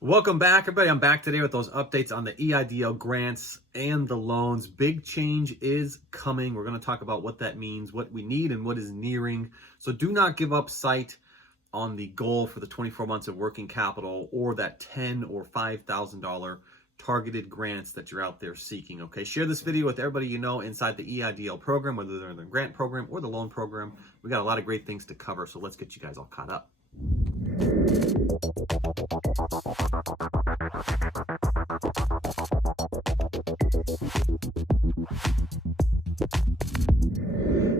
Welcome back, everybody. I'm back today with those updates on the EIDL grants and the loans. Big change is coming. We're going to talk about what that means, what we need, and what is nearing. So do not give up sight on the goal for the 24 months of working capital or that $10,000 or $5,000 targeted grants that you're out there seeking. Okay, share this video with everybody you know inside the EIDL program, whether they're in the grant program or the loan program. We got a lot of great things to cover, so let's get you guys all caught up.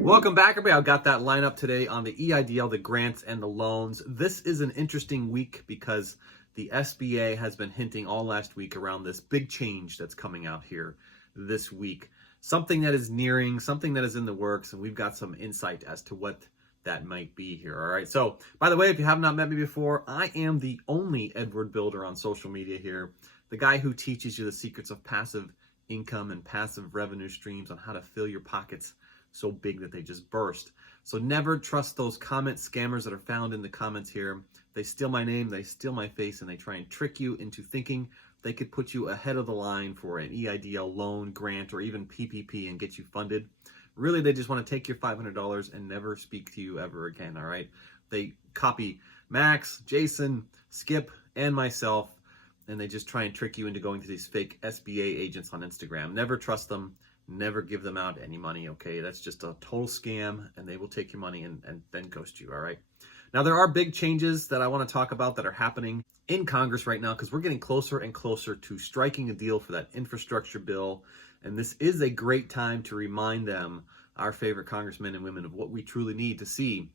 Welcome back, everybody. I've got that lineup today on the EIDL, the grants and the loans. This is an interesting week because the SBA has been hinting all last week around this big change that's coming out here this week. Something that is nearing, something that is in the works, and we've got some insight as to what that might be here. All right. So, by the way, if you have not met me before, I am the only Edward Bilder on social media here, the guy who teaches you the secrets of passive income and passive revenue streams on how to fill your pockets so big that they just burst. So never trust those comment scammers that are found in the comments here. They steal my name, they steal my face, and they try and trick you into thinking they could put you ahead of the line for an EIDL loan, grant, or even PPP and get you funded. Really, they just want to take your $500 and never speak to you ever again, all right? They copy Max, Jason, Skip, and myself, and they just try and trick you into going to these fake SBA agents on Instagram. Never trust them. Never give them out any money, okay? That's just a total scam, and they will take your money and then ghost you, all right? Now, there are big changes that I want to talk about that are happening in Congress right now because we're getting closer and closer to striking a deal for that infrastructure bill. And this is a great time to remind them, our favorite congressmen and women, of what we truly need to see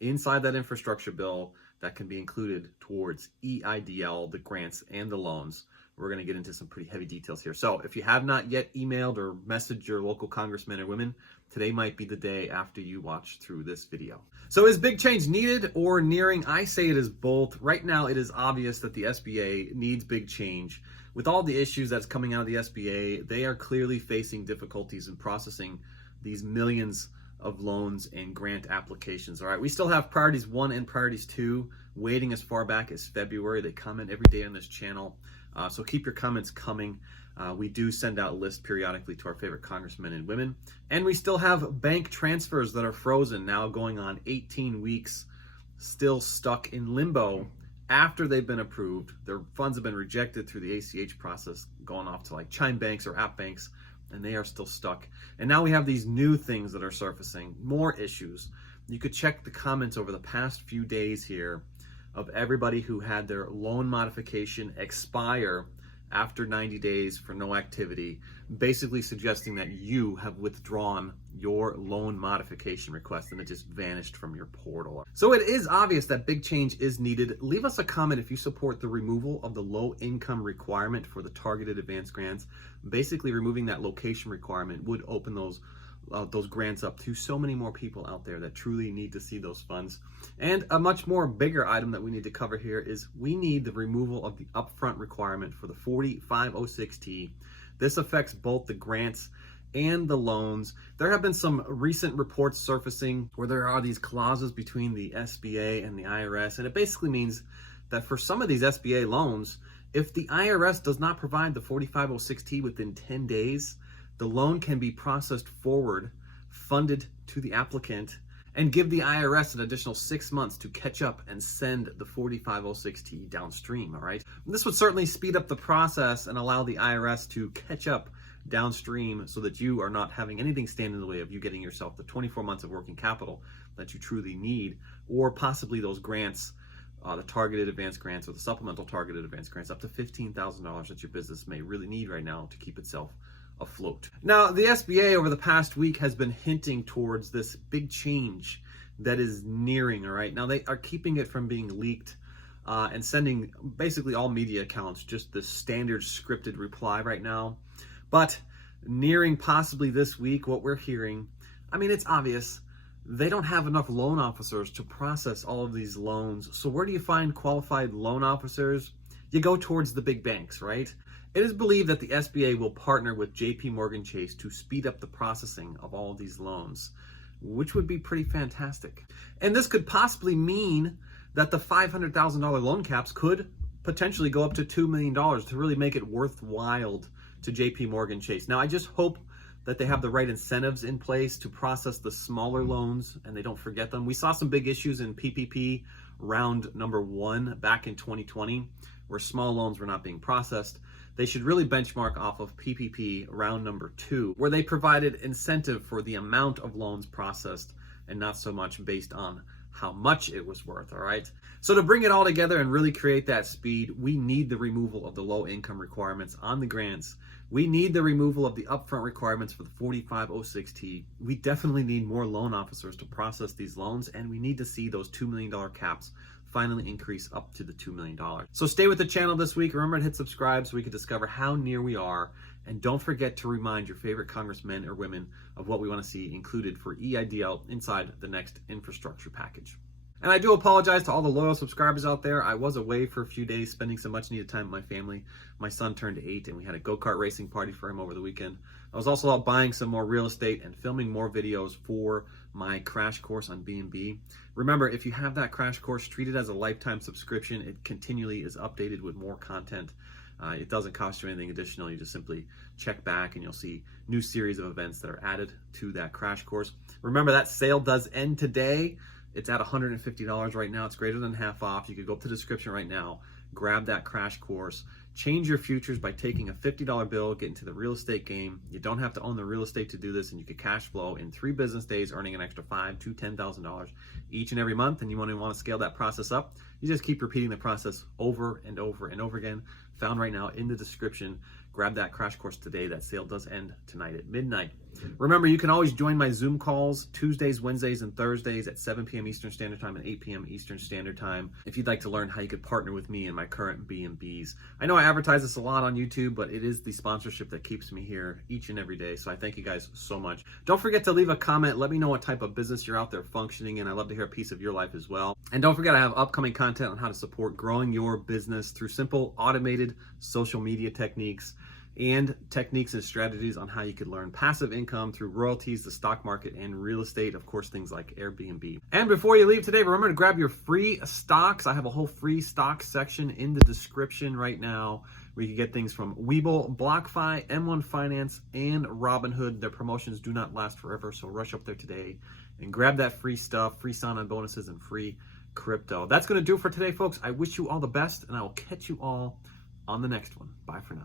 inside that infrastructure bill that can be included towards EIDL, the grants and the loans. We're going to get into some pretty heavy details here. So if you have not yet emailed or messaged your local congressmen or women, today might be the day after you watch through this video. So is big change needed or nearing? I say it is both. Right now, it is obvious that the SBA needs big change. With all the issues that's coming out of the SBA, they are clearly facing difficulties in processing these millions of loans and grant applications. All right, we still have priorities 1 and priorities 2 waiting as far back as February. They comment every day on this channel. So keep your comments coming. We do send out lists periodically to our favorite congressmen and women. And we still have bank transfers that are frozen now going on 18 weeks, still stuck in limbo after they've been approved. Their funds have been rejected through the ACH process, going off to like Chime banks or app banks, and they are still stuck. And now we have these new things that are surfacing, more issues. You could check the comments over the past few days here of everybody who had their loan modification expire after 90 days for no activity, basically suggesting that you have withdrawn your loan modification request and it just vanished from your portal. So it is obvious that big change is needed. Leave us a comment if you support the removal of the low income requirement for the targeted advanced grants. Basically removing that location requirement would open those grants up to so many more people out there that truly need to see those funds. And a much more bigger item that we need to cover here is we need the removal of the upfront requirement for the 4506T. This affects both the grants and the loans. There have been some recent reports surfacing where there are these clauses between the SBA and the IRS, and it basically means that for some of these SBA loans, if the IRS does not provide the 4506T within 10 days, the loan can be processed forward, funded to the applicant, and give the IRS an additional 6 months to catch up and send the 4506T downstream, all right? And this would certainly speed up the process and allow the IRS to catch up downstream so that you are not having anything stand in the way of you getting yourself the 24 months of working capital that you truly need, or possibly those grants, the targeted advanced grants or the supplemental targeted advanced grants, up to $15,000 that your business may really need right now to keep itself afloat. Now, the SBA over the past week has been hinting towards this big change that is nearing, all right? Now, they are keeping it from being leaked and sending basically all media accounts just the standard scripted reply right now. But nearing possibly this week, what we're hearing, I mean, it's obvious. They don't have enough loan officers to process all of these loans. So where do you find qualified loan officers? You go towards the big banks, right? It is believed that the SBA will partner with JP Chase to speed up the processing of all of these loans, which would be pretty fantastic. And this could possibly mean that the $500,000 loan caps could potentially go up to $2 million to really make it worthwhile to JP Morgan Chase. Now, I just hope that they have the right incentives in place to process the smaller loans and they don't forget them. We saw some big issues in PPP round number 1 back in 2020 where small loans were not being processed. They should really benchmark off of PPP round number 2 where they provided incentive for the amount of loans processed and not so much based on how much it was worth, all right? So to bring it all together and really create that speed, we need the removal of the low income requirements on the grants. We need the removal of the upfront requirements for the 4506T. We definitely need more loan officers to process these loans, and we need to see those $2 million caps finally increase up to the $2 million. So stay with the channel this week. Remember to hit subscribe so we can discover how near we are. And don't forget to remind your favorite congressmen or women of what we want to see included for EIDL inside the next infrastructure package. And I do apologize to all the loyal subscribers out there. I was away for a few days spending some much needed time with my family. My son turned 8 and we had a go-kart racing party for him over the weekend. I was also out buying some more real estate and filming more videos for my crash course on B&B. Remember, if you have that crash course, treat it as a lifetime subscription. It continually is updated with more content. It doesn't cost you anything additional. You just simply check back and you'll see new series of events that are added to that crash course. Remember, that sale does end today. It's at $150 right now. It's greater than half off. You could go up to the description right now, grab that crash course, change your futures by taking a $50 bill, get into the real estate game. You don't have to own the real estate to do this, and you could cash flow in 3 business days, earning an extra $5,000 to $10,000 each and every month. And you want to scale that process up, you just keep repeating the process over and over and over again. Found right now in the description. Grab that crash course today. That sale does end tonight at midnight. Remember, you can always join my Zoom calls Tuesdays, Wednesdays, and Thursdays at 7 p.m. Eastern Standard Time and 8 p.m. Eastern Standard Time if you'd like to learn how you could partner with me in my current B&Bs. I know I advertise this a lot on YouTube, but it is the sponsorship that keeps me here each and every day, so I thank you guys so much. Don't forget to leave a comment. Let me know what type of business you're out there functioning in. I'd love to hear a piece of your life as well. And don't forget, I have upcoming content on how to support growing your business through simple, automated social media techniques and techniques and strategies on how you could learn passive income through royalties, the stock market, and real estate, of course, things like Airbnb. And before you leave today, remember to grab your free stocks. I have a whole free stock section in the description right now where you can get things from Webull, BlockFi, M1 Finance, and Robinhood. Their promotions do not last forever, so rush up there today and grab that free stuff, free sign-on bonuses, and free crypto. That's going to do it for today, folks. I wish you all the best, and I will catch you all on the next one. Bye for now.